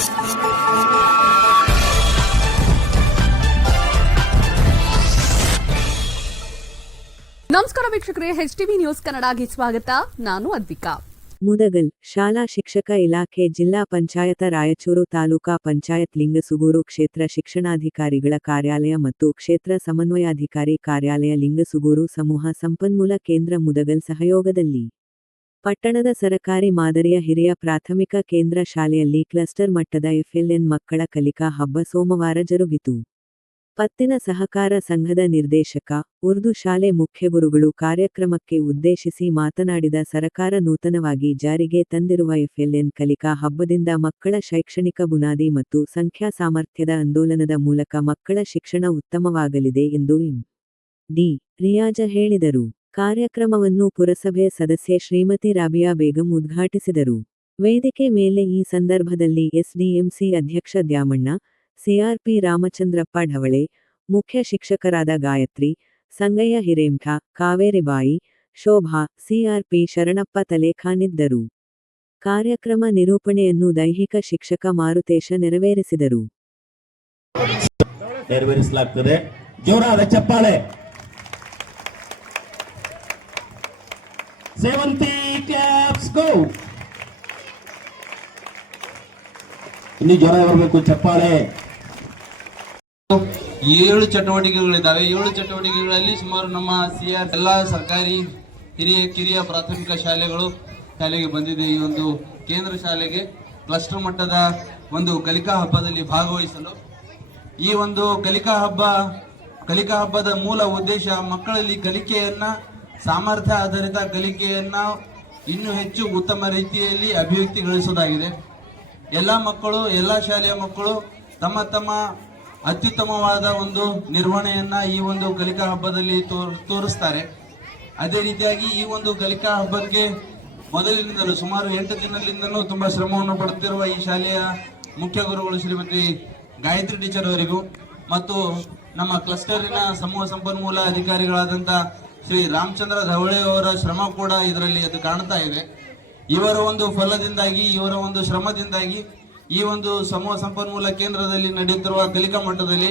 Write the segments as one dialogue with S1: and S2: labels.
S1: ನಮಸ್ಕಾರ ವೀಕ್ಷಕರೇ H TV news ಕನ್ನಡಗೆ ಸ್ವಾಗತ. ನಾನು ಅದ್ವಿಕಾ.
S2: ಮುದಗಲ್ ಶಾಲಾ ಶಿಕ್ಷಕ ಇಲಾಖೆ ಜಿಲ್ಲಾ ಪಂಚಾಯತ ರಾಯಚೂರು ತಾಲೂಕಾ ಪಂಚಾಯತ್ ಲಿಂಗಸುಗೂರು ಕ್ಷೇತ್ರ ಶಿಕ್ಷಣಾಧಿಕಾರಿಗಳ ಕಾರ್ಯಾಲಯ ಮತ್ತು ಕ್ಷೇತ್ರ ಸಮನ್ವಯಾಧಿಕಾರಿ ಕಾರ್ಯಾಲಯ ಲಿಂಗಸುಗೂರು ಸಮೂಹ ಸಂಪನ್ಮೂಲ ಕೇಂದ್ರ ಮುದಗಲ್ ಸಹಯೋಗದಲ್ಲಿ. ಪಟ್ಟಣದ ಸರಕಾರಿ ಮಾದರಿಯ ಹಿರಿಯ ಪ್ರಾಥಮಿಕ ಕೇಂದ್ರ ಶಾಲೆಯಲ್ಲಿ ಕ್ಲಸ್ಟರ್ ಮಟ್ಟದ ಎಫ್ಎಲ್ಎನ್ ಮಕ್ಕಳ ಕಲಿಕಾ ಹಬ್ಬ ಸೋಮವಾರ ಜರುಗಿತು. ಪತ್ತಿನ ಸಹಕಾರ ಸಂಘದ ನಿರ್ದೇಶಕ, ಉರ್ದು ಶಾಲೆ ಮುಖ್ಯಗುರುಗಳು ಕಾರ್ಯಕ್ರಮಕ್ಕೆ ಉದ್ದೇಶಿಸಿ ಮಾತನಾಡಿದ ಸರಕಾರ ನೂತನವಾಗಿ ಜಾರಿಗೆ ತಂದಿರುವ ಎಫ್ಎಲ್ಎನ್ ಕಲಿಕಾ ಹಬ್ಬದಿಂದ ಮಕ್ಕಳ ಶೈಕ್ಷಣಿಕ ಬುನಾದಿ ಮತ್ತು ಸಂಖ್ಯಾ ಸಾಮರ್ಥ್ಯದ ಆಂದೋಲನದ ಮೂಲಕ ಮಕ್ಕಳ ಶಿಕ್ಷಣ ಉತ್ತಮವಾಗಲಿದೆ ಎಂದು ಡಿ. ರಿಯಾಜ ಹೇಳಿದರು. ಕಾರ್ಯಕ್ರಮವನ್ನು ಪುರಸಭೆ ಸದಸ್ಯೆ ಶ್ರೀಮತಿ ರಾಬಿಯಾ ಬೇಗಂ ಉದ್ಘಾಟಿಸಿದರು. ವೇದಿಕೆ ಮೇಲೆ ಈ ಸಂದರ್ಭದಲ್ಲಿ ಎಸ್ಡಿಎಂಸಿ ಅಧ್ಯಕ್ಷ ದ್ಯಾಮಣ್ಣ, ಸಿಆರ್ಪಿ ರಾಮಚಂದ್ರಪ್ಪ ಢವಳೆ, ಮುಖ್ಯ ಶಿಕ್ಷಕರಾದ ಗಾಯತ್ರಿ, ಸಂಗಯ್ಯ ಹಿರೇಂಠ ಕಾವೇರಿಬಾಯಿ ಶೋಭಾ, ಸಿಆರ್ಪಿ ಶರಣಪ್ಪ ತಲೇಖಾನಿದ್ದರು. ಕಾರ್ಯಕ್ರಮ ನಿರೂಪಣೆಯನ್ನು ದೈಹಿಕ ಶಿಕ್ಷಕ ಮಾರುತೇಶ ನೆರವೇರಿಸಿದರು.
S3: ನೆರವೇರಿಸಲಾಗುತ್ತದೆ ಜೋರಾದ ಚಪ್ಪಾಳೆ. ಸೇವಂತಿ ಕ್ಲಾಪ್ಸ್ ಗೋ ಇನ್ನು ಜ್ವರ ಬರಬೇಕು ಚಪ್ಪಾಳೆ.
S4: ಏಳು ಚಟುವಟಿಕೆಗಳಿದ್ದಾವೆ. ಏಳು ಚಟುವಟಿಕೆಗಳಲ್ಲಿ ಸುಮಾರು ನಮ್ಮ ಸಿ ಆರ್ ಎಲ್ಲ ಸರ್ಕಾರಿ ಹಿರಿಯ ಕಿರಿಯ ಪ್ರಾಥಮಿಕ ಶಾಲೆಗಳು ಶಾಲೆಗೆ ಬಂದಿದೆ. ಈ ಒಂದು ಕೇಂದ್ರ ಶಾಲೆಗೆ ಕ್ಲಸ್ಟರ್ ಮಟ್ಟದ ಒಂದು ಕಲಿಕಾ ಹಬ್ಬದಲ್ಲಿ ಭಾಗವಹಿಸಲು. ಈ ಒಂದು ಕಲಿಕಾ ಹಬ್ಬ ಕಲಿಕಾ ಹಬ್ಬದ ಮೂಲ ಉದ್ದೇಶ ಮಕ್ಕಳಲ್ಲಿ ಕಲಿಕೆಯನ್ನ ಸಾಮರ್ಥ್ಯ ಆಧಾರಿತ ಕಲಿಕೆಯನ್ನ ಇನ್ನೂ ಹೆಚ್ಚು ಉತ್ತಮ ರೀತಿಯಲ್ಲಿ ಅಭಿವ್ಯಕ್ತಿಗೊಳಿಸುವುದಾಗಿದೆ ಎಲ್ಲ ಮಕ್ಕಳು, ಎಲ್ಲ ಶಾಲೆಯ ಮಕ್ಕಳು ತಮ್ಮ ತಮ್ಮ ಅತ್ಯುತ್ತಮವಾದ ಒಂದು ನಿರ್ವಹಣೆಯನ್ನು ಈ ಒಂದು ಕಲಿಕಾ ಹಬ್ಬದಲ್ಲಿ ತೋರ್, ತೋರಿಸ್ತಾರೆ. ಅದೇ ರೀತಿಯಾಗಿ ಈ ಒಂದು ಕಲಿಕಾ ಹಬ್ಬಕ್ಕೆ ಮೊದಲಿನಿಂದಲೂ ಸುಮಾರು ಎಂಟು ದಿನದಿಂದಲೂ ತುಂಬಾ ಶ್ರಮವನ್ನು ಪಡುತ್ತಿರುವ ಈ ಶಾಲೆಯ ಮುಖ್ಯ ಗುರುಗಳು ಶ್ರೀಮತಿ ಗಾಯತ್ರಿ ಟೀಚರ್ ಅವರಿಗೂ, ಮತ್ತು ನಮ್ಮ ಕ್ಲಸ್ಟರಿನ ಸಮೂಹ ಸಂಪನ್ಮೂಲ ಅಧಿಕಾರಿಗಳಾದಂಥ ಶ್ರೀ ರಾಮಚಂದ್ರ ಧವಳೆ ಅವರ ಶ್ರಮ ಕೂಡ ಇದರಲ್ಲಿ ಅದು ಕಾಣ್ತಾ ಇದೆ. ಇವರ ಒಂದು ಫಲದಿಂದಾಗಿ, ಇವರ ಒಂದು ಶ್ರಮದಿಂದಾಗಿ ಈ ಒಂದು ಸಮೂಹ ಸಂಪನ್ಮೂಲ ಕೇಂದ್ರದಲ್ಲಿ ನಡೆಯುತ್ತಿರುವ ಕಲಿಕಾ ಮಟ್ಟದಲ್ಲಿ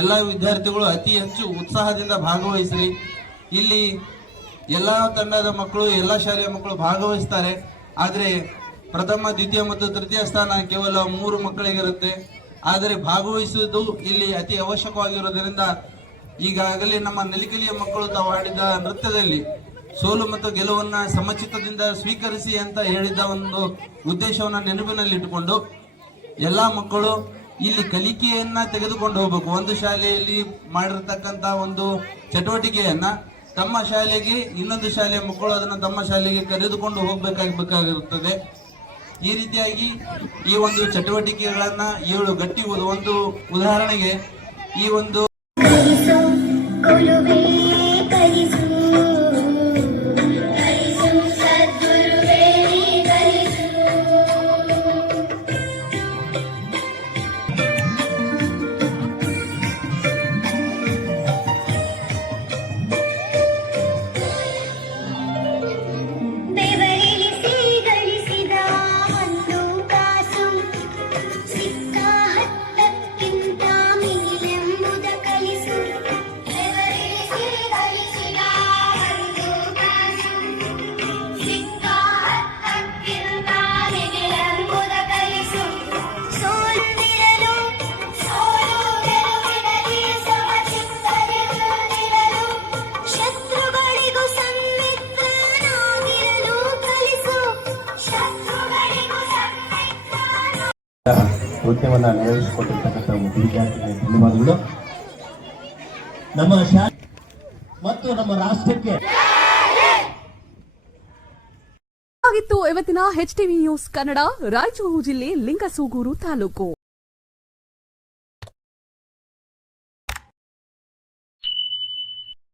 S4: ಎಲ್ಲ ವಿದ್ಯಾರ್ಥಿಗಳು ಅತಿ ಹೆಚ್ಚು ಉತ್ಸಾಹದಿಂದ ಭಾಗವಹಿಸಿರಿ. ಇಲ್ಲಿ ಎಲ್ಲ ತಂಡದ ಮಕ್ಕಳು, ಎಲ್ಲ ಶಾಲೆಯ ಮಕ್ಕಳು ಭಾಗವಹಿಸ್ತಾರೆ. ಆದರೆ ಪ್ರಥಮ, ದ್ವಿತೀಯ ಮತ್ತು ತೃತೀಯ ಸ್ಥಾನ ಕೇವಲ ಮೂರು ಮಕ್ಕಳಿಗಿರುತ್ತೆ. ಆದರೆ ಭಾಗವಹಿಸುವುದು ಇಲ್ಲಿ ಅತಿ ಅವಶ್ಯಕವಾಗಿರೋದ್ರಿಂದ ಈಗಾಗಲೇ ನಮ್ಮ ನಲಿಕಲಿಯ ಮಕ್ಕಳು ತಾವು ಆಡಿದ ನೃತ್ಯದಲ್ಲಿ ಸೋಲು ಮತ್ತು ಗೆಲುವನ್ನ ಸಮಚಿತ್ತದಿಂದ ಸ್ವೀಕರಿಸಿ ಅಂತ ಹೇಳಿದ ಒಂದು ಉದ್ದೇಶವನ್ನ ನೆನಪಿನಲ್ಲಿಟ್ಟುಕೊಂಡು ಎಲ್ಲಾ ಮಕ್ಕಳು ಇಲ್ಲಿ ಕಲಿಕೆಯನ್ನ ತೆಗೆದುಕೊಂಡು ಹೋಗಬೇಕು. ಒಂದು ಶಾಲೆಯಲ್ಲಿ ಮಾಡಿರತಕ್ಕಂತ ಒಂದು ಚಟುವಟಿಕೆಯನ್ನ ತಮ್ಮ ಶಾಲೆಗೆ ಇನ್ನೊಂದು ಶಾಲೆಯ ಮಕ್ಕಳು ಅದನ್ನು ತಮ್ಮ ಶಾಲೆಗೆ ಕರೆದುಕೊಂಡು ಹೋಗ್ಬೇಕಾಗಬೇಕಾಗಿರುತ್ತದೆ. ಈ ರೀತಿಯಾಗಿ ಈ ಒಂದು ಚಟುವಟಿಕೆಗಳನ್ನ ಏಳು ಗಟ್ಟಿ ಒಂದು- ಉದಾಹರಣೆಗೆ ಈ ಒಂದು
S5: Ulu
S3: ನೃತ್ಯವನ್ನ ನೆರವೇರಿಸಿಕೊಟ್ಟಿರ್ತಕ್ಕಂಥ ವಿದ್ಯಾರ್ಥಿಗಳಿಗೆ ಧನ್ಯವಾದಗಳು. ನಮ್ಮ ಶಾಲೆ ಮತ್ತು ನಮ್ಮ ರಾಷ್ಟ್ರಕ್ಕೆ
S1: ಆಗಿತ್ತು ಇವತ್ತಿನ H TV news Kannada, Raichur ಜಿಲ್ಲೆ ಲಿಂಗಸೂಗೂರು ತಾಲೂಕು.